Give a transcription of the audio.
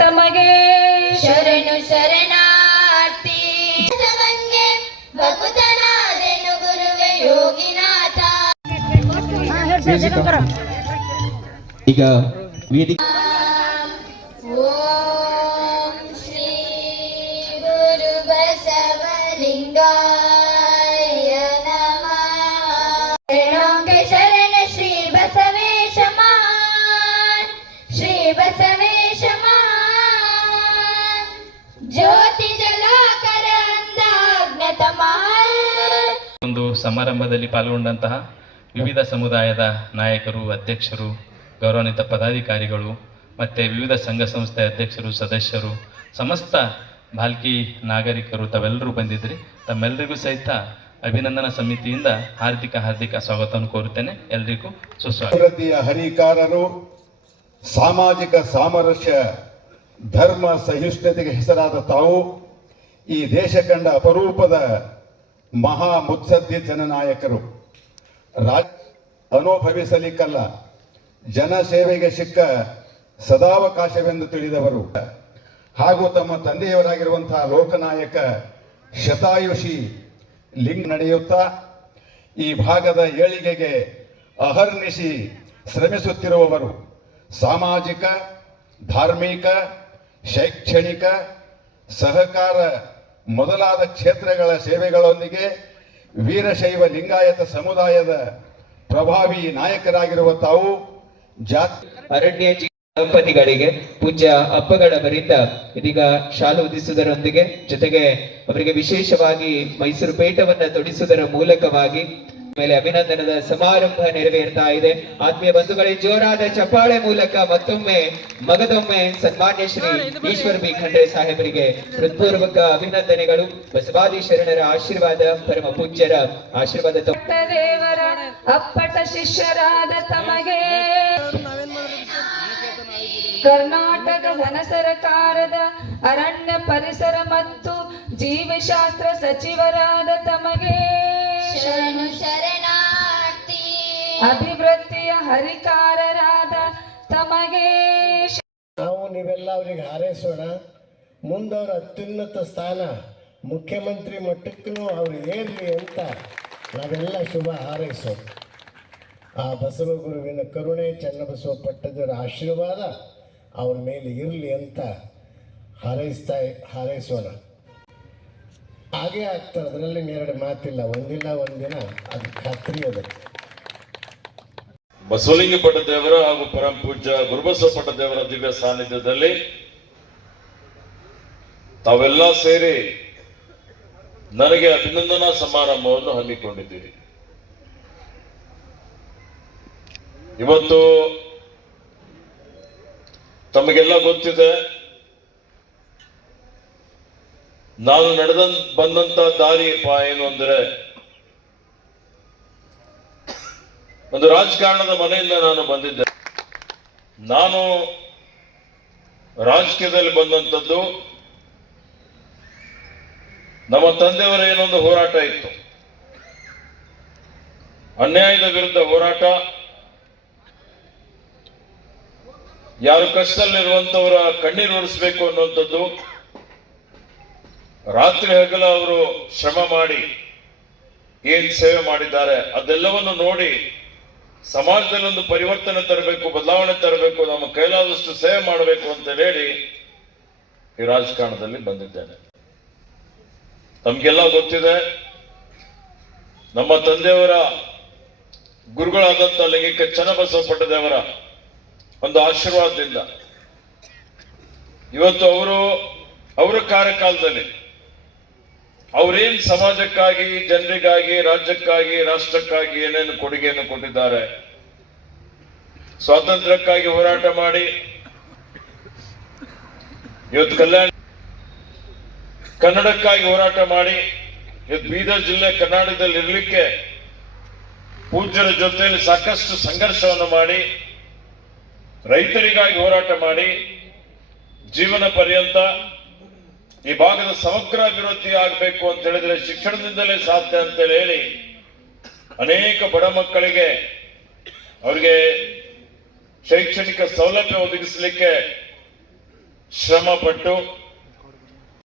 ತಮಗೆ ಶರಣು ಶರಣಾರ್ಥಿ ಭಕ್ತನಾದೆನು ಗುರುವೆ ಯೋಗಿನಾಥ. ಈಗ ವೇದಿಕೆ ಓಂ ಶ್ರೀ ಗುರು ಬಸವಲಿಂಗಾಯ ನಮಃ. ಶರಣೋಂಗೆ ಶರಣ ಶ್ರೀ ಬಸವೇಶ ಮಹಾನ್, ಶ್ರೀ ಬಸವೇಶ ಮಹಾನ್. ಜ್ಯೋತಿ ಜಲಾಕರ ಅಂದಾಜ್ಞತ ಮಹಾನ್. ಒಂದು ಸಮಾರಂಭದಲ್ಲಿ ಪಾಲ್ಗೊಂಡಂತಹ ವಿವಿಧ ಸಮುದಾಯದ ನಾಯಕರು, ಅಧ್ಯಕ್ಷರು, ಗೌರವಾನ್ವಿತ ಪದಾಧಿಕಾರಿಗಳು ಮತ್ತು ವಿವಿಧ ಸಂಘ ಸಂಸ್ಥೆ ಅಧ್ಯಕ್ಷರು, ಸದಸ್ಯರು, ಸಮಸ್ತ ಭಾಲ್ಕಿ ನಾಗರಿಕರು ತಾವೆಲ್ಲರೂ ಬಂದಿದ್ರಿ. ತಮ್ಮೆಲ್ಲರಿಗೂ ಸಹಿತ ಅಭಿನಂದನಾ ಸಮಿತಿಯಿಂದ ಹಾರ್ದಿಕ ಸ್ವಾಗತವನ್ನು ಕೋರುತ್ತೇನೆ. ಎಲ್ರಿಗೂ ಸುಸ್ವಾಗತ. ಅಭಿವೃದ್ಧಿಯ ಹರಿಕಾರರು, ಸಾಮಾಜಿಕ ಸಾಮರಸ್ಯ, ಧರ್ಮ ಸಹಿಷ್ಣುತೆಗೆ ಹೆಸರಾದ ತಾವು ಈ ದೇಶ ಕಂಡ ಅಪರೂಪದ ಮಹಾ ಮುತ್ಸದ್ದಿ ಜನನಾಯಕರು. ಅನುಭವಿಸಲಿಕ್ಕಲ್ಲ, ಜನಸೇವೆಗೆ ಸಿಕ್ಕ ಸದಾವಕಾಶವೆಂದು ತಿಳಿದವರು ಹಾಗೂ ತಮ್ಮ ತಂದೆಯವರಾಗಿರುವಂತಹ ಲೋಕನಾಯಕ ಶತಾಯುಷಿ ಲಿಂಗ ನಡೆಯುತ್ತಾ ಈ ಭಾಗದ ಏಳಿಗೆಗೆ ಅಹರ್ನಿಶಿ ಶ್ರಮಿಸುತ್ತಿರುವವರು. ಸಾಮಾಜಿಕ, ಧಾರ್ಮಿಕ, ಶೈಕ್ಷಣಿಕ, ಸಹಕಾರ ಮೊದಲಾದ ಕ್ಷೇತ್ರಗಳ ಸೇವೆಗಳೊಂದಿಗೆ ವೀರಶೈವ ಲಿಂಗಾಯತ ಸಮುದಾಯದ ಪ್ರಭಾವಿ ನಾಯಕರಾಗಿರುವ ತಾವು ಅರಣ್ಯ ದಂಪತಿಗಳಿಗೆ ಪೂಜ್ಯ ಅಪ್ಪಗಳವರಿಂದ ಇದೀಗ ಶಾಲು ಹೊದಿಸುವುದರೊಂದಿಗೆ ಜೊತೆಗೆ ಅವರಿಗೆ ವಿಶೇಷವಾಗಿ ಮೈಸೂರು ಪೇಟವನ್ನ ತೊಡಿಸುವುದರ ಮೂಲಕವಾಗಿ ಮೇಲೆ ಅಭಿನಂದನದ ಸಮಾರಂಭ ನೆರವೇರ್ತಾ ಇದೆ. ಆತ್ಮೀಯ ಬಂಧುಗಳೇ, ಜೋರಾದ ಚಪ್ಪಾಳೆ ಮೂಲಕ ಮತ್ತೊಮ್ಮೆ ಮಗದೊಮ್ಮೆ ಸನ್ಮಾನ್ಯ ಶ್ರೀ ಈಶ್ವರ ಬಿ ಖಂಡ್ರೆ ಸಾಹೇಬರಿಗೆ ಹೃತ್ಪೂರ್ವಕ ಅಭಿನಂದನೆಗಳು. ಬಸವಾದಿ ಶರಣರ ಆಶೀರ್ವಾದ, ಪರಮ ಪೂಜ್ಯರ ಆಶೀರ್ವಾದ. ದೇವರ ಅಪ್ಪಟ ಶಿಷ್ಯರಾದ ತಮಗೆ ಕರ್ನಾಟಕ ಘನ ಸರ್ಕಾರದ ಅರಣ್ಯ ಪರಿಸರ ಮತ್ತು ಜೀವಶಾಸ್ತ್ರ ಸಚಿವರಾದ ತಮಗೆ ಶರಣು ಶರಣಾರ್ಥಿ. ಅಭಿವೃದ್ಧಿಯ ಹರಿಕಾರರಾದ ತಮಗೆ ನಾವು ನೀವೆಲ್ಲ ಅವರಿಗೆ ಹಾರೈಸೋಣ. ಮುಂದವರ ಅತ್ಯುನ್ನತ ಸ್ಥಾನ ಮುಖ್ಯಮಂತ್ರಿ ಮಟ್ಟಕ್ಕೂ ಅವ್ರು ಏರಲಿ ಅಂತ ನಾವೆಲ್ಲ ಶುಭ ಹಾರೈಸೋಣ. ಆ ಬಸವಗುರುವಿನ ಕರುಣೆ, ಚನ್ನಬಸವ ಪಟ್ಟದವರ ಆಶೀರ್ವಾದ ಅವ್ರ ಮೇಲೆ ಇರಲಿ ಅಂತ ಹಾರೈಸೋಣ. ಹಾಗೇ ಆಗ್ತಾರೆ, ಅದರಲ್ಲಿ ಎರಡು ಮಾತಿಲ್ಲ. ಒಂದಿಲ್ಲ ಒಂದಿನ ಅದು ಖಾತ್ರಿ ಅದ. ಬಸವಲಿಂಗ ಪಟ್ಟದೇವರ ಹಾಗೂ ಪರಮ ಪೂಜ್ಯ ಗುರುಬಸವ ಪಟ್ಟದೇವರ ದಿವ್ಯ ಸಾನ್ನಿಧ್ಯದಲ್ಲಿ ತಾವೆಲ್ಲ ಸೇರಿ ನನಗೆ ಅಭಿನಂದನಾ ಸಮಾರಂಭವನ್ನು ಹಮ್ಮಿಕೊಂಡಿದ್ದೀರಿ. ಇವತ್ತು ತಮಗೆಲ್ಲ ಗೊತ್ತಿದೆ, ನಾನು ಬಂದಂತ ದಾರಿ ಏನು ಅಂದ್ರೆ, ಒಂದು ರಾಜಕಾರಣದ ಮನೆಯಿಂದ ನಾನು ಬಂದಿದ್ದೆ. ನಾನು ರಾಜಕೀಯದಲ್ಲಿ ಬಂದಂಥದ್ದು ನಮ್ಮ ತಂದೆಯವರ ಏನೊಂದು ಹೋರಾಟ ಇತ್ತು, ಅನ್ಯಾಯದ ವಿರುದ್ಧ ಹೋರಾಟ. ಯಾರು ಕಷ್ಟದಲ್ಲಿರುವಂತವರ ಕಣ್ಣೀರು ಒರೆಸಬೇಕು ಅನ್ನುವಂಥದ್ದು. ರಾತ್ರಿ ಹಗಲ ಅವರು ಶ್ರಮ ಮಾಡಿ ಏನ್ ಸೇವೆ ಮಾಡಿದ್ದಾರೆ ಅದೆಲ್ಲವನ್ನು ನೋಡಿ ಸಮಾಜದಲ್ಲಿ ಒಂದು ಪರಿವರ್ತನೆ ತರಬೇಕು, ಬದಲಾವಣೆ ತರಬೇಕು, ನಮ್ಮ ಕೈಲಾದಷ್ಟು ಸೇವೆ ಮಾಡಬೇಕು ಅಂತ ಹೇಳಿ ಈ ರಾಜಕಾರಣದಲ್ಲಿ ಬಂದಿದ್ದೇನೆ. ನಮ್ಗೆಲ್ಲ ಗೊತ್ತಿದೆ, ನಮ್ಮ ತಂದೆಯವರ ಗುರುಗಳಾದಂಥ ಲಿಂಗಿಕ ಚನ್ನಬಸವ ಪಟ್ಟದೇವರ ಒಂದು ಆಶೀರ್ವಾದದಿಂದ ಇವತ್ತು ಅವರ ಕಾರ್ಯಕಾಲದಲ್ಲಿ ಅವರೇನ್ ಸಮಾಜಕ್ಕಾಗಿ, ಜನರಿಗಾಗಿ, ರಾಜ್ಯಕ್ಕಾಗಿ, ರಾಷ್ಟ್ರಕ್ಕಾಗಿ ಏನೇನು ಕೊಡುಗೆಯನ್ನು ಕೊಟ್ಟಿದ್ದಾರೆ. ಸ್ವಾತಂತ್ರ್ಯಕ್ಕಾಗಿ ಹೋರಾಟ ಮಾಡಿ ಇವತ್ತು ಕನ್ನಡಕ್ಕಾಗಿ ಹೋರಾಟ ಮಾಡಿ ಇವತ್ತು ಬೀದರ್ ಜಿಲ್ಲೆ ಕರ್ನಾಟಕದಲ್ಲಿ ಇರಲಿಕ್ಕೆ ಪೂಜ್ಯರ ಜೊತೆಯಲ್ಲಿ ಸಾಕಷ್ಟು ಸಂಘರ್ಷವನ್ನು ಮಾಡಿ, ರೈತರಿಗಾಗಿ ಹೋರಾಟ ಮಾಡಿ, ಜೀವನ ಪರ್ಯಂತ ಈ ಭಾಗದ ಸಮಗ್ರ ಅಭಿವೃದ್ಧಿ ಆಗಬೇಕು ಅಂತ ಹೇಳಿದ್ರೆ ಶಿಕ್ಷಣದಿಂದಲೇ ಸಾಧ್ಯ ಅಂತ ಹೇಳಿ ಅನೇಕ ಬಡ ಮಕ್ಕಳಿಗೆ ಅವರಿಗೆ ಶೈಕ್ಷಣಿಕ ಸೌಲಭ್ಯ ಒದಗಿಸಲಿಕ್ಕೆ ಶ್ರಮಪಟ್ಟು